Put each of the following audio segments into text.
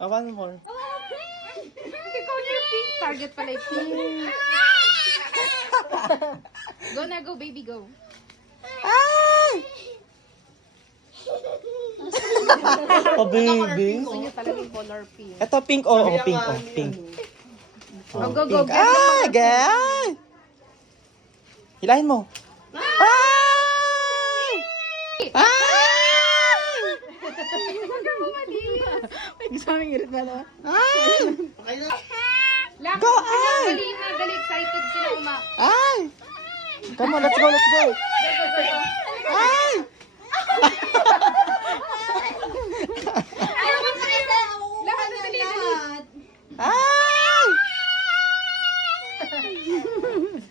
One more. Ikaw yung pink. Target pala yung pink. Go na, go baby, go. Oh, baby. Gusto niya talaga yung color pink. Ito, pink. Oh, pink. Oh, pink. Oh, go, go, Pink. go. Ah, gay! Hilahin mo. Ay! Ay! May gusto naming irit ba naman? Ay! Lang, Go, ay! dali na, dali. Excited sila Ay! Come on, let's go, let's go. Ay! Ay!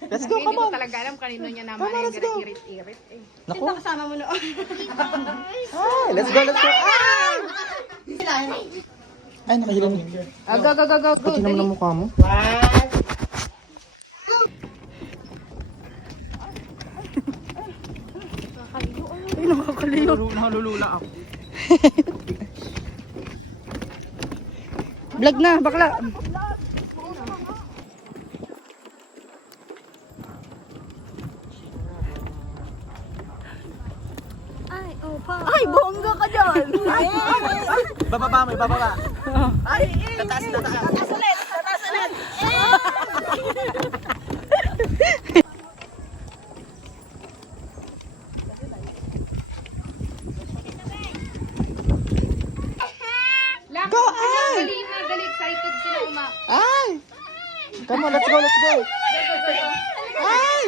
Let's go, Hindi come ko on. talaga alam kanino niya naman Come on, yung let's go. irit-irit. Eh. Naku. Kasama mo noon. Ay, let's go, let's go. Ay! Ay, nakahilang. Ah, go, go, go, go, go. Pati naman Dali. ang mukha mo. Ay, nakakaliyo. Nakalulula ako. Vlog na, bakla. Ay, bongga ka dyan. Bababa mo, bababa. Ay, tataas, tataas. Tataas ulit, tataas ulit. Lang, Go, ay! dali na, dali. Excited sila Ay! Come on, let's go, let's go. Ay!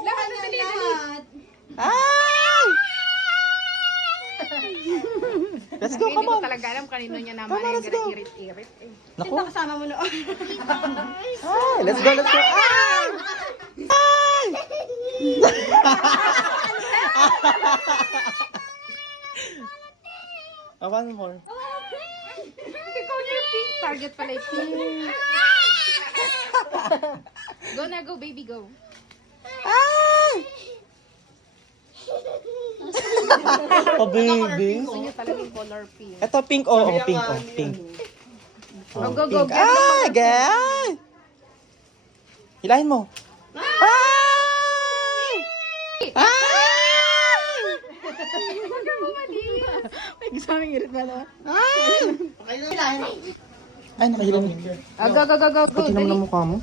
Lahat, dali, dali. Ay! Let's go, Hindi come ko on. talaga alam kanino niya naman Come on, yung let's go. irit-irit. Eh. Naku. Kasama mo noon. Ay, let's go, let's go. Ay! Ay! One more. Ikaw yung pink. Target pala yung pink. Go na, go baby, go. Ay! Oh, baby. Gusto niya talaga yung color pink. Ito, pink. Oh, pink. Oh, pink. Oh, go, go, Pink. go. Ay, gay! Hilahin mo. Ay! Ay! May gusto naming irit ba naman? Ay! Ay, nakahilang. Ah, go, go, go, go, go. Pati naman Dali. ang mukha mo.